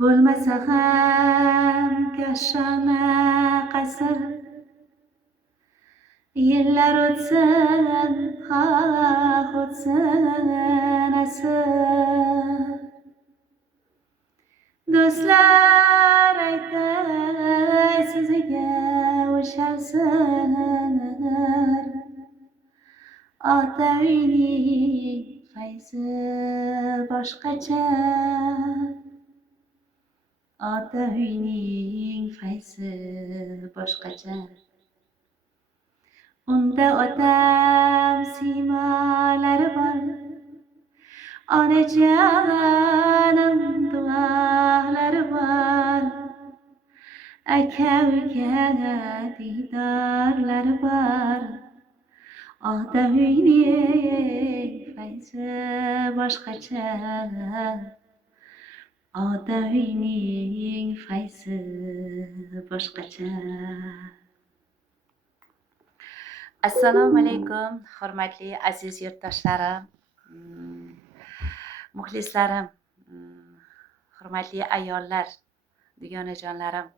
bo'lmasa ham koshona qasr, yillar o'tsin, xoh o'tsin asr. Do'stlar aytay siziga o'shalsin, ota uyning fayzi boshqacha, ota uyning fayzi boshqacha. Unda otam siymolari bor, onajonim duolari bor, aka uka diydorlari bor. Ota uyning fayzi boshqacha, ota uyning fayzi boshqacha. Assalomu alaykum, hurmatli aziz yurtdoshlarim, muxlislarim, hurmatli ayollar, dugonajonlarim.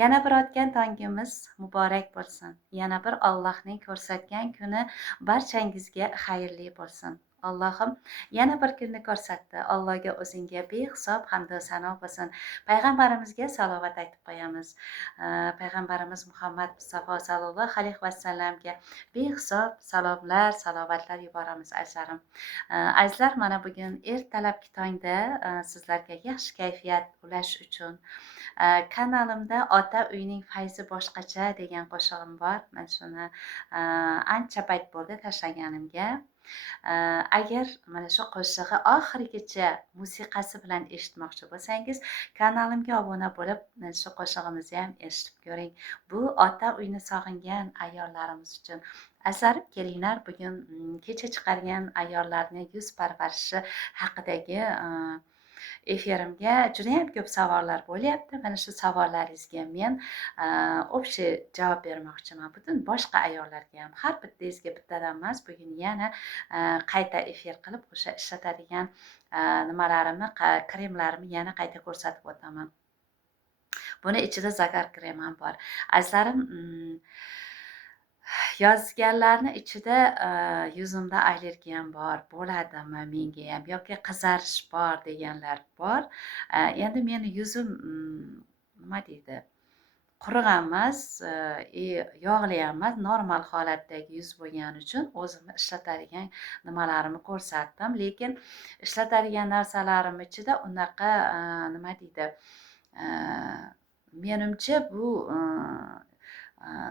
Yana bir o'tgan tongimiz muborak bo'lsin. Yana bir Allohning ko'rsatgan kuni barchangizga xayrli bo'lsin. Allohim yana bir kunni ko'rsatdi. Allohga o'zingga behisob hamd va sano bo'lsin. Payg'ambarimizga salovat aytib qo'yamiz. Payg'ambarimiz Muhammad Mustafa sallallohu alayhi vasallamga behisob salomlar, salovatlar yuboramiz azizlarim. Azizlar, mana bugun ertalabki tongda sizlarga yaxshi kayfiyat ulash uchun kanalimda ota uyning fayzi boshqacha degan qo'shig'im bor. Men shuni ancha payt bo'ldi tashlaganimga. Agar mana shu qo'shig'i oxirigacha musiqasi bilan eshitmoqchi bo'lsangiz, kanalimga obuna bo'lib, shu qo'shig'imizni ham eshitib ko'ring. Bu ota uyni sog'ingan ayollarimiz uchun. Azizlarim, kelinglar, bugun kecha chiqargan ayollarni yuz parvarishi haqidagi efirimga juda ham ko'p savollar bo'lyapti. Mana shu savollaringizga men общий javob bermoqchiman. Butun boshqa ayollarga ham, har bittangizga bittadan emas, bugun yana qayta efir qilib o'sha ishlatadigan nimalarimni, kremlarimni yana qayta ko'rsatib o'taman. Buni ichida zagar krem ham bor. Azizlarim, yozganlarni ichida yuzimda allergiyam bor, bo'ladimi menga ham yoki qizarish bor deganlar bor. Endi meni yuzim nima deydi, quruq emas, yog'li emas, normal holatdagi yuz bo'lgani uchun o'zimni ishlatadigan nimalarimni ko'rsatdim. Lekin ishlatadigan narsalarim ichida unaqa nima deydi, menimcha bu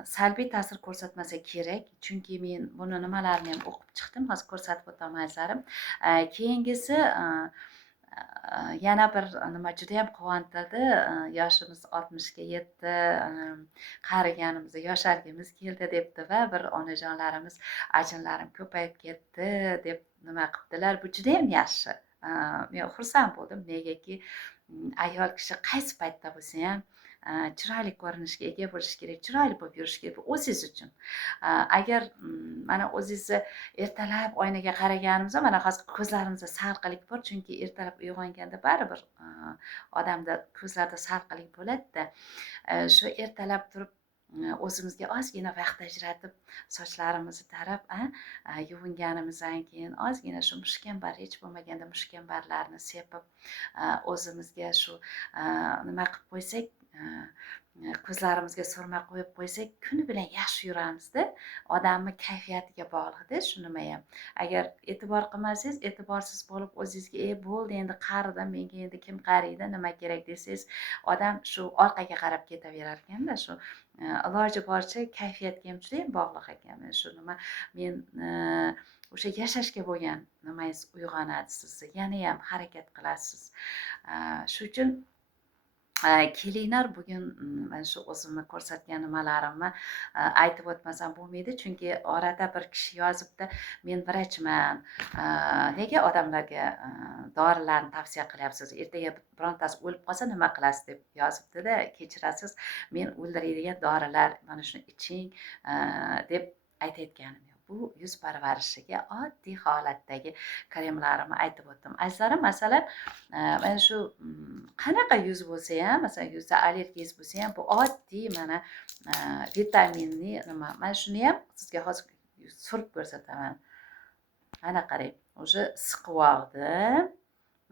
salbiy ta'sir ko'rsatmasa kerak, chunki men buni nimalarni ham o'qib chiqdim, hozir ko'rsatib o'taman azizlarim. Keyingisi yana bir nima juda ham quvontirdi. Yoshimiz 60ga yetdi, qariganimizda yoshargimiz keldi debdi va bir onajonlarimiz ajinlarim ko'payib ketdi deb nima qildilar. Bu juda ham yaxshi. Men xursand bo'ldim, negaki ayol kishi qaysi paytda bo'lsa ham chiroyli ko'rinishga ega bo'lish kerak, chiroyli bo'lib yurish kerak o'zingiz uchun. Agar mana o'zingizni ertalab oynaga qaraganimizda, mana hozir ko'zlarimizda salqinlik bor, chunki ertalab uyg'onganda baribir odamda ko'zlarda salqinlik bo'ladi-da. Shu ertalab turib o'zimizga ozgina vaqt ajratib sochlarimizni tarab yuvinganimizdan keyin ozgina shu mushkambar, hech bo'lmaganda mushkambarlarni sepib o'zimizga shu nima qilib qo'ysak, ko'zlarimizga surma qo'yib qo'ysak, kuni bilan yaxshi yuramizda. Odamni kayfiyatiga bog'liqda shu nima ham. Agar e'tibor qilmasangiz, e'tiborsiz bo'lib o'zingizga bo'ldi, endi qaridim, menga endi kim qaraydi, nima kerak desangiz, odam shu orqaga qarab ketaverar ekanda. Shu iloji boricha kayfiyatga ham juda ham bog'liq ekan. Shu nima, men o'sha yashashga bo'lgan nimangiz uyg'onadi sizni, yana ham harakat qilasiz. Shu uchun kelinglar, bugun mana shu o'zimni ko'rsatgan nimalarimni aytib o'tmasam bo'lmaydi, chunki orada bir kishi yozibdi, men vrachman, nega odamlarga dorilarni tavsiya qilyapsiz, ertaga birontasi o'lib qolsa nima qilasiz deb yozibdi-da. Kechirasiz, men o'ldiradigan dorilar mana shuni iching deb aytayotganim yo'q. Bu bu yuz parvarishiga oddiy holatdagi kremlarimni aytib o'tdim. Azizlarim, masalan, mana shu qanaqa yuz bo'lsa ham, masalan, yuzda allergiyangiz bo'lsa ham, bu oddiy mana vitaminli nima. Mana shuni ham sizga hozir surib ko'rsataman. Mana qarang, уже siqib oldim.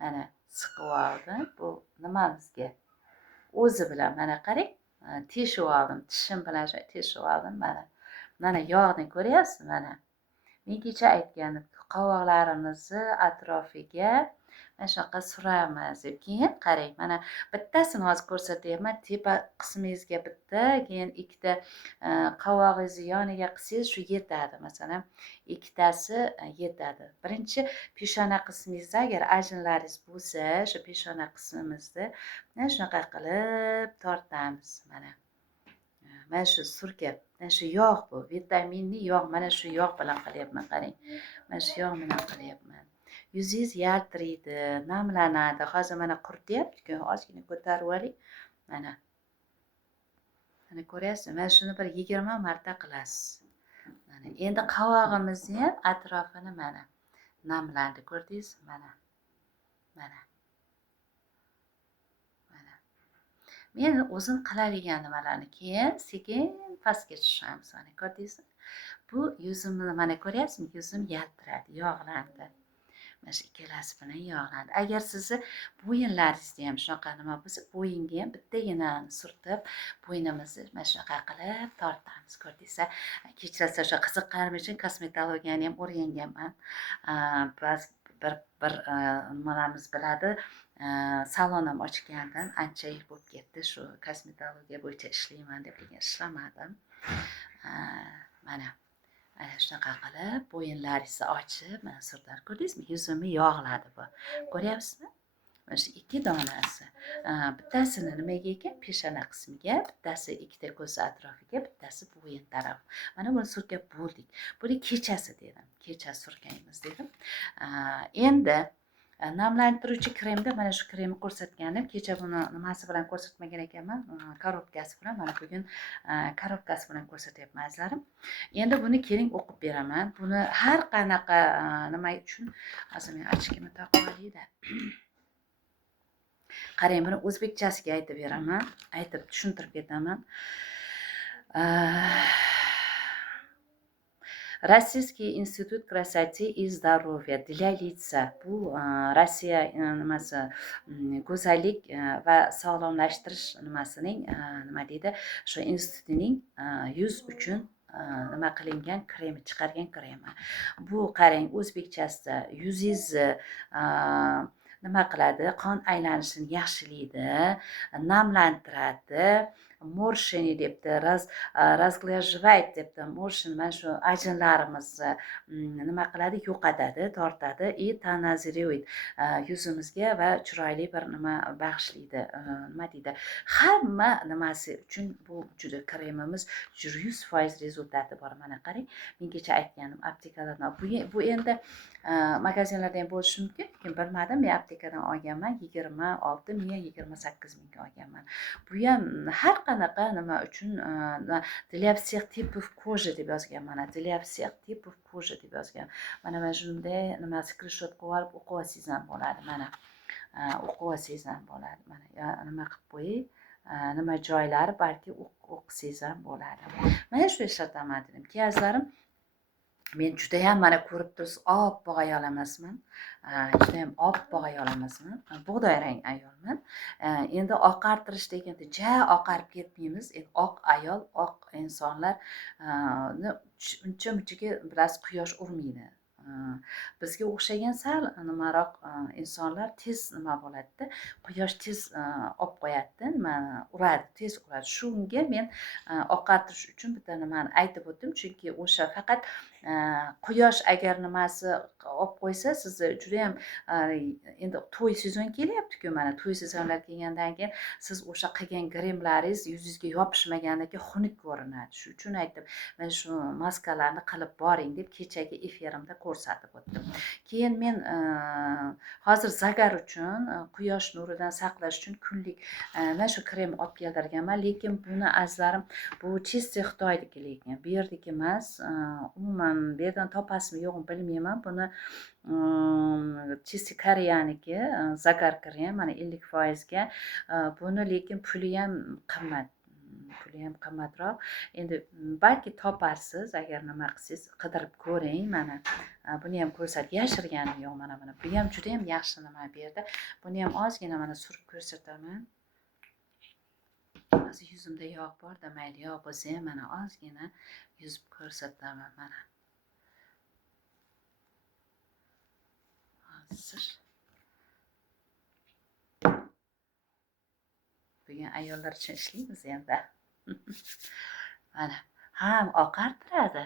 Mana siqib oldim. Bu nimamizga o'zi bilan mana qarang, teshib oldim. Tishim bilan teshib oldim mana. Mana yog'ni ko'ryapsiz mana. Men kecha aytganim, qovoqlarimizni atrofiga mana shunaqa suramiz deb. Keyin qarang, mana bittasini hozir ko'rsatyapman. Tepa qismingizga bitta, keyin ikkita qovog'ingizni yoniga qilsangiz shu yetadi. Masalan, ikkitasi yetadi. Birinchi peshona qismingizda agar ajinlaringiz bo'lsa, shu peshona qismimizni mana shunaqa qilib tortamiz mana. Mana shu surkab, mana shu yog' bu, vitaminli yog', mana shu yog' bilan qilyapman, qarang. Mana shu yog' bilan qilyapman. Yuzingiz yaltiraydi, namlanadi. Hozir mana qurityapti-ku, ozgina ko'tarib oling. Mana. Mana ko'ryapsizmi? Mana shuni bir 20 marta qilasiz. Mana endi qovog'imizni ham atrofini mana namlandi, ko'rdingizmi? Mana. Mana. Men o'zim qiladigan nimalarni keyin sekin pastga tushamiz. Mana ko'rdingizmi? Bu yuzimni mana ko'ryapsizmi? Yuzim yaltiradi, yog'landi. Mana shu ikkalasi bilan yog'landi. Agar sizni bo'yinlaringizda ham shunaqa nima bo'lsa, bo'yinga ham bittagina surtib, bo'ynimizni mana shunaqa qilib tortamiz. Ko'rdingizmi? Kechirasiz, o'sha qiziqqanim uchun kosmetologiyani ham o'rganganman. Ba'zi bir nimalarimiz biladi. Salonim ochgandan ancha yil bo'lib ketdi. Shu kosmetologiya bo'yicha ishlayman deb ishlamadim. Mana shunaqa qilib bo'yinlaringizni ochib, mana surtlar. Ko'rdingizmi? Yuzimni yog'ladi bu. Ko'ryapsizmi? Mana shu ikki donasi. Bittasini nimaga ekan? Peshona qismiga, bittasi ikkita ko'z atrofiga, bittasi bo'yin taraf. Mana buni surkab bo'ldik. Buni kechasi dedim. Kecha surkaymiz dedim. Endi namlantiruvchi kremda mana shu kremni ko'rsatganim. Kecha buni nimasi bilan ko'rsatmagan ekanman, korobkasi bilan. Mana bugun korobkasi bilan ko'rsatyapman azizlarim. Endi buni keling o'qib beraman. Buni har qanaqa nima uchun hozir men ochkimni taqib olayda. Qarang, buni o'zbekchasiga aytib beraman, aytib tushuntirib ketaman. Российский институт красоты и здоровья для лица. Bu Rossiya nimasi, go'zallik va sog'lomlashtirish nimasining nima deydi, shu institutining yuz uchun nima qilingan kremi, chiqargan kremi. Bu qarang, o'zbekchasida yuzingizni nima qiladi? Qon aylanishini yaxshilaydi, namlantiradi. Morshini debdi, razglajivayt debdi. Morshin mana shu ajinlarimizni nima qiladi? Yo'qotadi, tortadi. И tanaziroid yuzimizga va chiroyli bir nima bag'ishlaydi. Nima deydi? Hamma nimasi uchun bu juda kremimiz 100% rezultati bor. Mana qarang, men kecha aytganim aptekalardan. Bu endi magazinlarda ham bo'lishi mumkin. Lekin bilmadim, men aptekadan olganman. 26 ming, 28 mingga olganman. Bu ham har qanaqa nima uchun для всех типов кожи deb yozgan. Mana для всех типов кожи deb yozgan. Mana shunday nima screenshot qilib olib o'qib olsangiz ham bo'ladi. Mana o'qib olsangiz ham bo'ladi. Mana nima qilib qo'ying. Nima joylari balki o'qisangiz ham bo'ladi. Mana shu ishlataman dedim. Azizlarim, men juda ham mana ko'rib tursiz, oppoq ayol emasman. Juda ham oppoq ayol emasman. Bug'doy rang ayolman. Endi oqartirish deganda oqarib ketmaymiz. Endi oq ayol, oq insonlar uncha-munchaga biroz quyosh urmaydi. Bizga o'xshagan sal nimaroq insonlar tez nima bo'ladi-da, quyosh tez olib qo'yadi-da, nimani uradi, tez uradi. Shunga men oqartirish uchun bitta nimani aytib o'tdim, chunki o'sha faqat quyosh agar nimasi olib qo'ysa, sizni juda ham endi to'y sezon kelyapti-ku, mana to'y sezonlar kelgandan keyin siz o'sha qilgan kremlaringiz yuzingizga yopishmagandan keyin xunuk ko'rinadi. Shu uchun aytdim, mana shu maskalarni qilib boring deb kechagi efirimda ko'rsatib o'tdim. Keyin men hozir zagar uchun, quyosh nuridan saqlash uchun kunlik mana shu krem olib keltirganman, lekin buni azizlarim, bu chiste Xitoyniki, lekin bu yerdagi emas, umuman bu yerdan topasizmi yo'qmi bilmayman. Buni Chisi Koreyaniki zagar krem mana 50%ga. Buni lekin puli ham qimmat. Puli ham qimmatroq. Endi balki toparsiz agar nima qilsangiz qidirib ko'ring. Mana buni ham ko'rsatib yashirganim yo'q mana buni. Bu ham juda ham yaxshi nima bu yerda. Buni ham ozgina mana surib ko'rsataman. Hozir yuzimda yog' bor-da, mayli yog' bo'lsa ham mana ozgina yuzib ko'rsataman mana. Hozir bugun ayollar uchun ishlaymiz endi. Mana ham oqartiradi,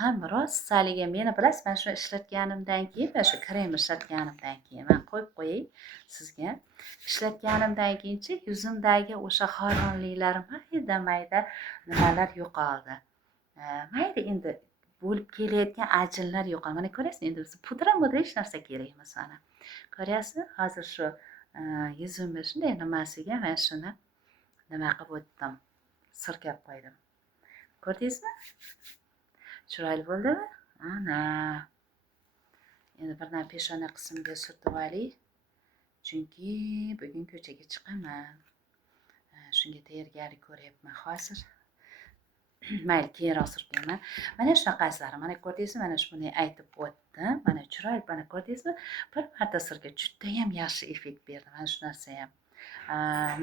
ham rost saliga meni bilasiz, mana shuni ishlatganimdan keyin, mana shu krem ishlatganimdan keyin men qo'yib qo'yay sizga. Ishlatganimdan keyinchi yuzimdagi o'sha horg'inliklar mayda nimalar yo'qoldi. Mayda endi bo'lib kelayotgan ajinlar yo'qoldi. Mana ko'rasiz, endi biz pudra hech narsa kerak emas mana. Ko'ryapsiz? Hozir shu yuzimni shunday nimasiga men shuni nima qilib o'tdim. Surkab qo'ydim. Ko'rdingizmi? Chiroyli bo'ldimi? Ana. Endi birdan peshona qismiga surtib olaylik. Chunki bugun ko'chaga chiqaman. Shunga tayyorgarlik ko'ryapman hozir. Mayli, keyinroq surtayman. Mana shunaqasilar. Mana ko'rdingizmi? Mana shuni aytib o'tdim. Mana chiroyli, mana ko'rdingizmi? Bir marta surtga juda ham yaxshi effekt berdi. Mana shu narsa ham.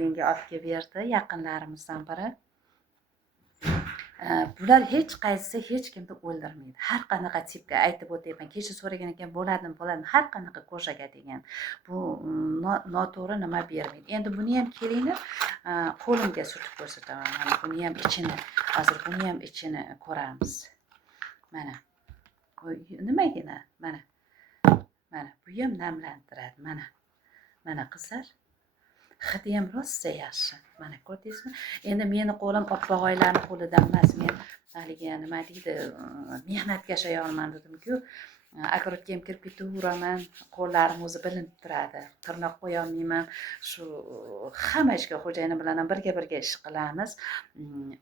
Menga olib kelib berdi yaqinlarimizdan biri. Bular hech qaysisi hech kimni o'ldirmaydi. Har qanaqa tipga aytib o'tayman. Kecha so'ragan ekan, bo'ladimi? Har qanaqa ko'rsaga degan. Bu noto'g'ri nima bermaydi. Endi buni ham kelinglar qo'limga surtib ko'rsataman. Mana buni ham ichini, hozir buni ham ichini ko'ramiz. Mana. Nimagina? Mana. Mana bu ham namlantiradi. Mana qizlar. Hidi ham rosa yaxshi. Mana ko'rdingizmi? Endi meni qo'lim opog'oylarning qo'lidan emas. Men haligi nima deydi, mehnatga yashayolman dedim-ku. Огородga ham kirib ketaveraman. Qo'llarim o'zi bilinib turadi. Tirnoq qo'ya olmayman. Shu hamma ishga xo'jayinim bilan ham birga ish qilamiz.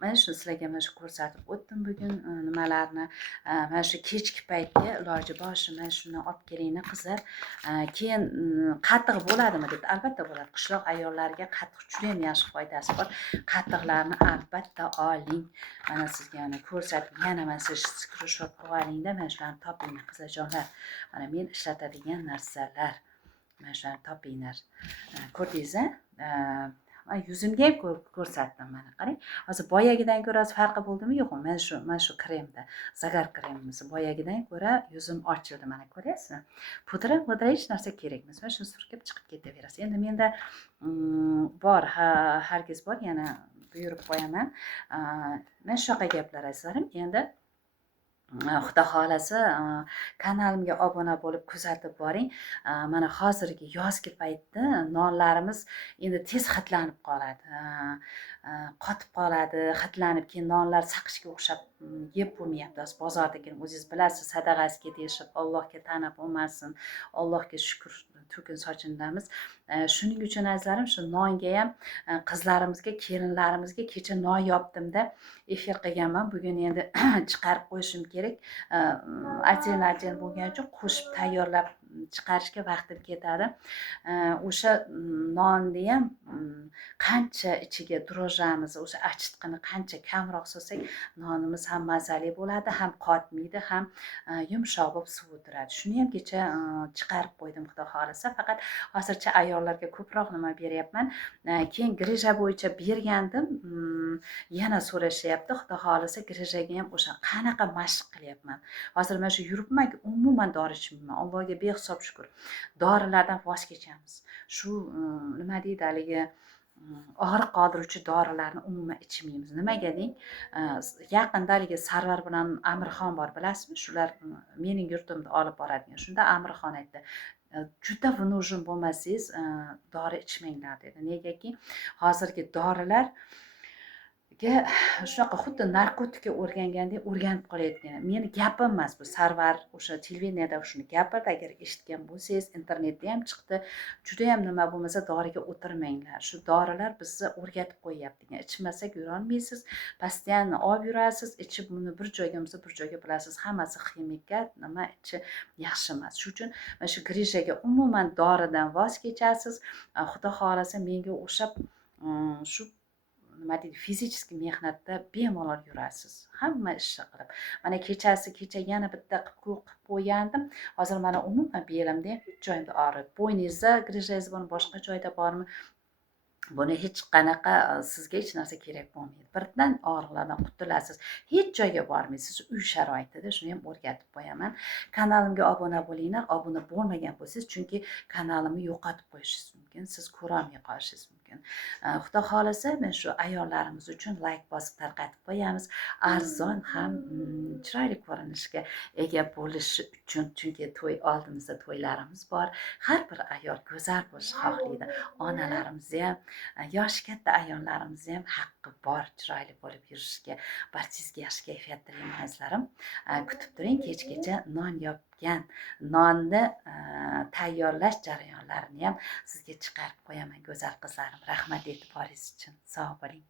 Mana shuni sizlarga mana shu ko'rsatib o'tdim bugun nimalarni. Mana shu kechki paytga iloji boricha mana shuni olib kelinglar qizlar. Keyin qatiq bo'ladimi deb. Albatta bo'ladi. Qishloq ayollariga qatiq juda ham yaxshi foydasi bor. Qatiqlarni albatta oling. Mana sizga ko'rsatib yana mana siz screenshot qilib olingda, mana shularni topinglar qizlar. Mana men ishlatadigan narsalar. Mana shularni topinglar. Ko'rdingiz-a? Yuzimga ham ko'rsatdim mana. Qarang. Hozir boyagidan ko'ra farqi bo'ldimi yo'qmi? Mana shu kremda, zagar kremimiz boyagidan ko'ra yuzim ochildi mana ko'ryapsizmi? Pudra hech narsa kerak emas. Mana shuni surkib chiqib ketaverasiz. Endi menda bor, hargiz bor, yana buyurib qo'yaman. Men shunaqa gaplar aytsarim, endi Xudo xolasa kanalimga obuna bo'lib kuzatib boring. Mana hozirgi yozgi paytda nonlarimiz endi tez hidlanib qoladi. Qotib qoladi, hidlanib, keyin nonlar saqishga o'xshab yeb bo'lmayapti. Bozordagini o'zingiz bilasiz, sadag'asiga deyishib, Allohga ta'na bo'lmasin, Allohga shukr to'kin sochinamiz. Shuning uchun azizlarim, shu nonga ham qizlarimizga, kelinlarimizga kecha non yopdimda efir qilganman. Bugun endi chiqarib qo'yishim kerak. Ajin bo'lgani uchun qo'shib tayyorlab chiqarishga vaqtim ketadi. O'sha nonni ham qancha ichiga dro'jamiz, o'sha achitqini qancha kamroq solsak, nonimiz ham mazali bo'ladi, ham qotmaydi, ham yumshoq bo'lib suvi turadi. Shuni ham kecha chiqarib qo'ydim xudo xolasa. Faqat hozircha ayollarga ko'proq nima beryapman. Keyin grija bo'yicha bergandim. Yana so'rashyapti. Xudo xolasa grijaga ham o'sha qanaqa mashq qilyapman. Hozir mana shu yuribman, umuman dori ichmayman. Allohga behisob shukr. Dorilardan voz kechamiz. Shu nima deydi haligi og'riq qoldiruvchi dorilarni umuman ichmaymiz. Nimaga deng? Yaqinda haligi Sarvar bilan Amirxon bor, bilasizmi? Shular mening yurtimda olib boradigan. Shunda Amirxon aytdi, juda vunujin bo'lmasangiz dori ichmanglar dedi. Negaki hozirgi dorilar shunaqa xuddi narkotikka o'rgangandek o'rganib qolayotgan. Meni gapim emas bu. Sarvar o'sha televideniyada shuni gapirdi. Agar eshitgan bo'lsangiz, internetda ham chiqdi. Juda ham nima bo'lmasa doriga o'tirmanglar. Shu dorilar bizni o'rgatib qo'yyapti. Ichmasak yurolmaysiz. Постоянно olib yurasiz. Ichib buni bir joyga bir joyga bilasiz. Hammasi ximikat, nima ichi yaxshi emas. Shuning uchun mana shu grijaga umuman doridan voz kechasiz. Xudo xolasa menga o'xshab shu nima deydi fizicheskiy mehnatda bemalol yurasiz hamma ishni qilib. Mana kecha yana bitta qilib qo'ygandim. Hozir mana umuman belimda ham hech joyimda og'riq, bo'yningizda grijayz bormi, boshqa joyda bormi, buni hech qanaqa sizga hech narsa kerak bo'lmaydi. Birdan og'riqlardan qutulasiz. Hech joyga bormaysiz. Uy sharoitida shuni ham o'rgatib qo'yaman. Kanalimga obuna bo'linglar. Obuna bo'lmagan bo'lsangiz, chunki kanalimni yo'qotib qo'yishingiz mumkin. Siz ko'rolmay qolishingiz mumkin. Xudo xolasa men shu ayollarimiz uchun like bosib tarqatib qo'yamiz. Arzon ham chiroyli ko'rinishga ega bo'lishi uchun, chunki to'y oldimizda to'ylarimiz bor. Har bir ayol go'zal bo'lishni xohlaydi. Onalarimiz ham, yoshi katta ayollarimiz ham haqqi bor chiroyli bo'lib yurishga. Barchangizga yaxshi kayfiyat tilayman azizlarim. Kutib turing, kechgacha non yopgan nonni tayyorlash jarayonlarini ham sizga chiqarib qo'yaman go'zal qizlarim. Rahmat e'tiboringiz uchun. Sog' bo'ling.